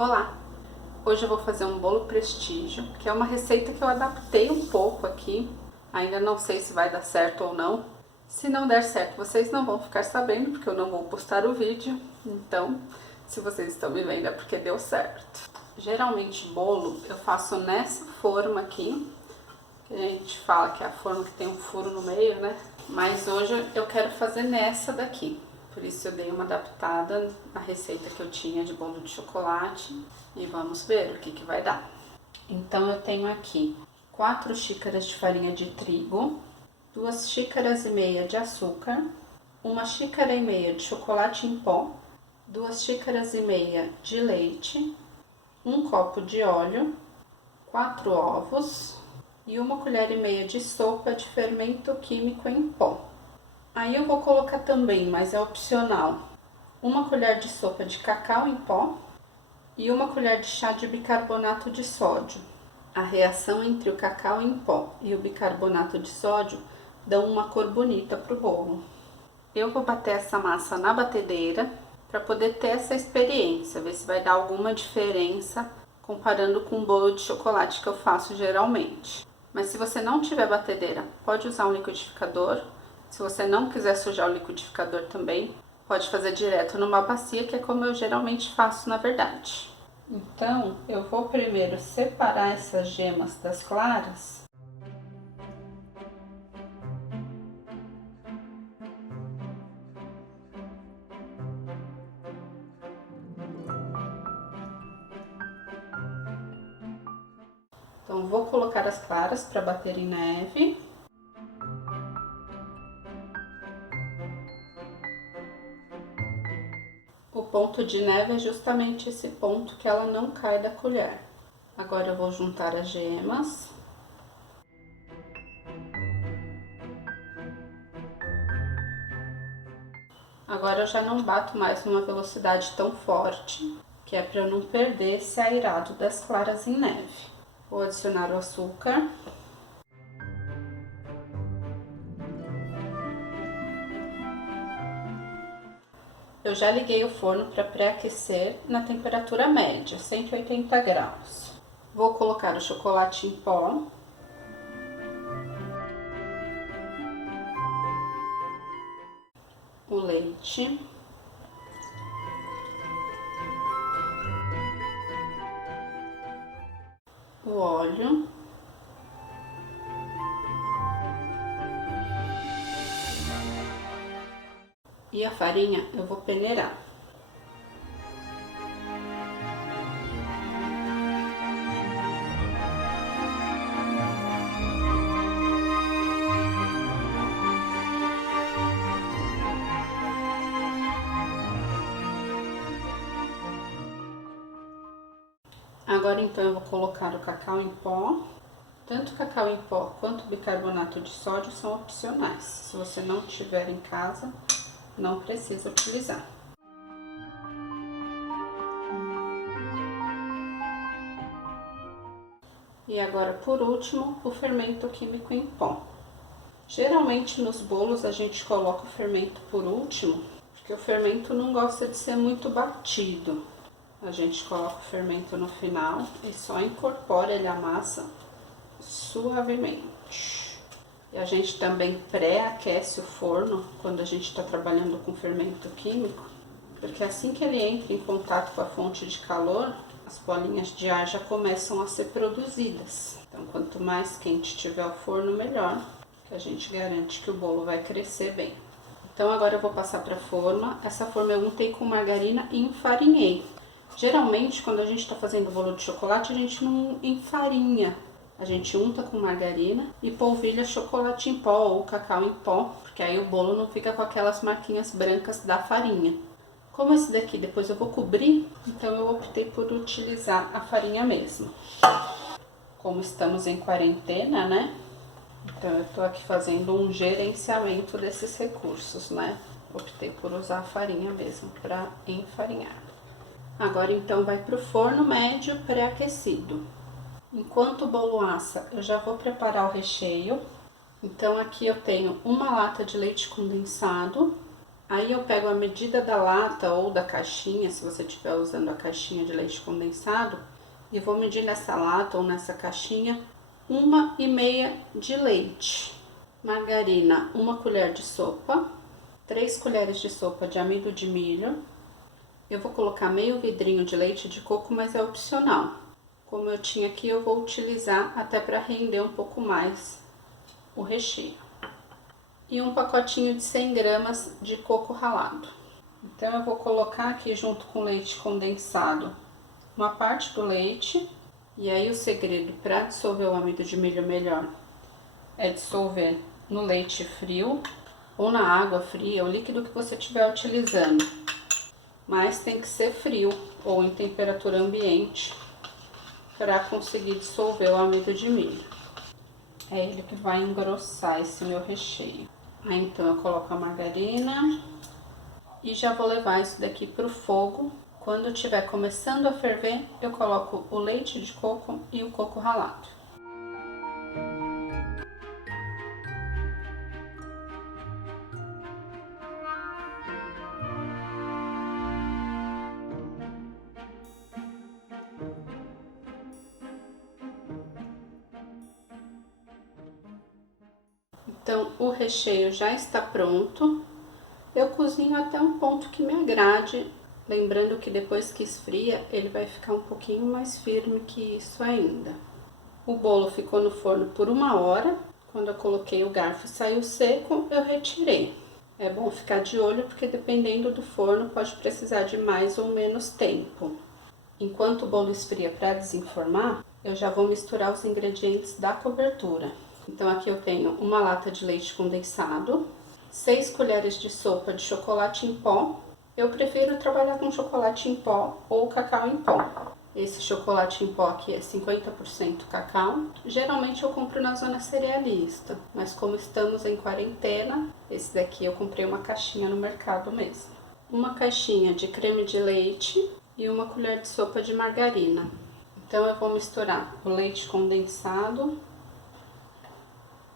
Olá! Hoje eu vou fazer um bolo prestígio, que é uma receita que eu adaptei um pouco aqui. Ainda não sei se vai dar certo ou não. Se não der certo, vocês não vão ficar sabendo, porque eu não vou postar o vídeo. Então, se vocês estão me vendo é porque deu certo. Geralmente bolo eu faço nessa forma aqui, que a gente fala que é a forma que tem um furo no meio, né? Mas hoje eu quero fazer nessa daqui. Por isso eu dei uma adaptada na receita que eu tinha de bolo de chocolate e vamos ver o que vai dar. Então eu tenho aqui 4 xícaras de farinha de trigo, 2 xícaras e meia de açúcar, 1 xícara e meia de chocolate em pó, 2 xícaras e meia de leite, 1 copo de óleo, 4 ovos e 1 colher e meia de sopa de fermento químico em pó. Aí eu vou colocar também, mas é opcional, 1 colher de sopa de cacau em pó e 1 colher de chá de bicarbonato de sódio. A reação entre o cacau em pó e o bicarbonato de sódio dão uma cor bonita para o bolo. Eu vou bater essa massa na batedeira para poder ter essa experiência, ver se vai dar alguma diferença comparando com o bolo de chocolate que eu faço geralmente. Mas se você não tiver batedeira, pode usar um liquidificador. Se você não quiser sujar o liquidificador também, pode fazer direto numa bacia, que é como eu geralmente faço na verdade. Então, eu vou primeiro separar essas gemas das claras. Então, vou colocar as claras para bater em neve. O ponto de neve é justamente esse ponto que ela não cai da colher. Agora eu vou juntar as gemas. Agora eu já não bato mais numa velocidade tão forte, que é para eu não perder esse aerado das claras em neve. Vou adicionar o açúcar. Eu já liguei o forno para pré-aquecer na temperatura média, 180 graus. Vou colocar o chocolate em pó. O leite. O óleo. E a farinha eu vou peneirar. Agora então eu vou colocar o cacau em pó. Tanto o cacau em pó quanto o bicarbonato de sódio são opcionais. Se você não tiver em casa, não precisa utilizar. E agora, por último, o fermento químico em pó. Geralmente nos bolos a gente coloca o fermento por último, porque o fermento não gosta de ser muito batido. A gente coloca o fermento no final e só incorpora ele à massa suavemente. E a gente também pré-aquece o forno quando a gente está trabalhando com fermento químico, porque assim que ele entra em contato com a fonte de calor, as bolinhas de ar já começam a ser produzidas. Então, quanto mais quente tiver o forno, melhor, que a gente garante que o bolo vai crescer bem. Então, agora eu vou passar para a forma. Essa forma eu untei com margarina e enfarinhei. Geralmente, quando a gente está fazendo bolo de chocolate, a gente não enfarinha. A gente unta com margarina e polvilha chocolate em pó ou cacau em pó, porque aí o bolo não fica com aquelas marquinhas brancas da farinha. Como esse daqui depois eu vou cobrir, então eu optei por utilizar a farinha mesmo. Como estamos em quarentena, né? Então eu tô aqui fazendo um gerenciamento desses recursos, né? Optei por usar a farinha mesmo para enfarinhar. Agora então vai pro forno médio pré-aquecido. Enquanto o bolo assa, eu já vou preparar o recheio. Então aqui eu tenho uma lata de leite condensado, Aí eu pego a medida da lata ou da caixinha, se você estiver usando a caixinha de leite condensado, e vou medir nessa lata ou nessa caixinha 1,5 de leite. Margarina, 1 colher de sopa, 3 colheres de sopa de amido de milho. Eu vou colocar meio vidrinho de leite de coco, mas é opcional. Como eu tinha aqui, eu vou utilizar até para render um pouco mais o recheio. E um pacotinho de 100 gramas de coco ralado. Então eu vou colocar aqui junto com o leite condensado uma parte do leite. E aí o segredo para dissolver o amido de milho melhor é dissolver no leite frio ou na água fria, o líquido que você estiver utilizando. Mas tem que ser frio ou em temperatura ambiente para conseguir dissolver o amido de milho. É ele que vai engrossar esse meu recheio. Aí então eu coloco a margarina e já vou levar isso daqui para o fogo. Quando estiver começando a ferver, eu coloco o leite de coco e o coco ralado. Então, o recheio já está pronto. Eu cozinho até um ponto que me agrade, lembrando que depois que esfria, ele vai ficar um pouquinho mais firme que isso ainda. O bolo ficou no forno por 1 hora. Quando eu coloquei o garfo e saiu seco, eu retirei. É bom ficar de olho porque dependendo do forno pode precisar de mais ou menos tempo. Enquanto o bolo esfria para desenformar, eu já vou misturar os ingredientes da cobertura. Então aqui eu tenho uma lata de leite condensado, 6 colheres de sopa de chocolate em pó. Eu prefiro trabalhar com chocolate em pó ou cacau em pó. Esse chocolate em pó aqui é 50% cacau. Geralmente eu compro na zona cerealista, mas como estamos em quarentena, esse daqui eu comprei uma caixinha no mercado mesmo. Uma caixinha de creme de leite e 1 colher de sopa de margarina. Então eu vou misturar o leite condensado,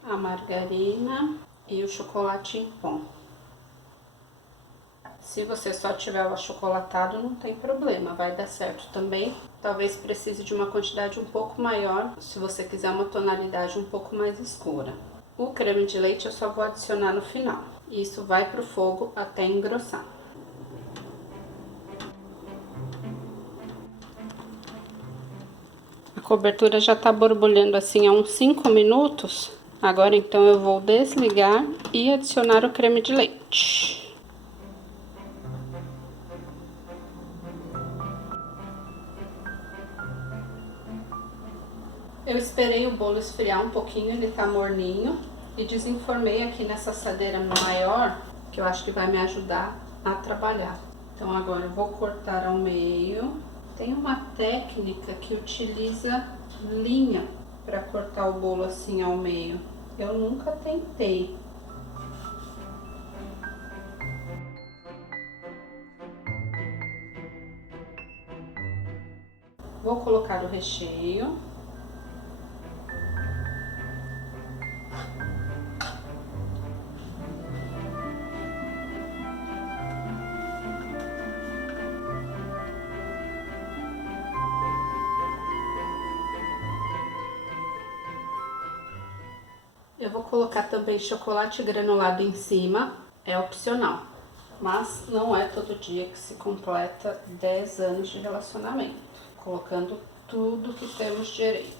a margarina e o chocolate em pó. Se você só tiver o achocolatado, não tem problema, vai dar certo também. Talvez precise de uma quantidade um pouco maior, se você quiser uma tonalidade um pouco mais escura. O creme de leite eu só vou adicionar no final. Isso vai para o fogo até engrossar. A cobertura já está borbulhando assim há uns 5 minutos. Agora então eu vou desligar e adicionar o creme de leite. Eu esperei o bolo esfriar um pouquinho, ele tá morninho, e desenformei aqui nessa assadeira maior, que eu acho que vai me ajudar a trabalhar. Então agora eu vou cortar ao meio. Tem uma técnica que utiliza linha para cortar o bolo assim ao meio. Eu nunca tentei. Vou colocar o recheio. Eu vou colocar também chocolate granulado em cima, é opcional, mas não é todo dia que se completa 10 anos de relacionamento, colocando tudo que temos direito.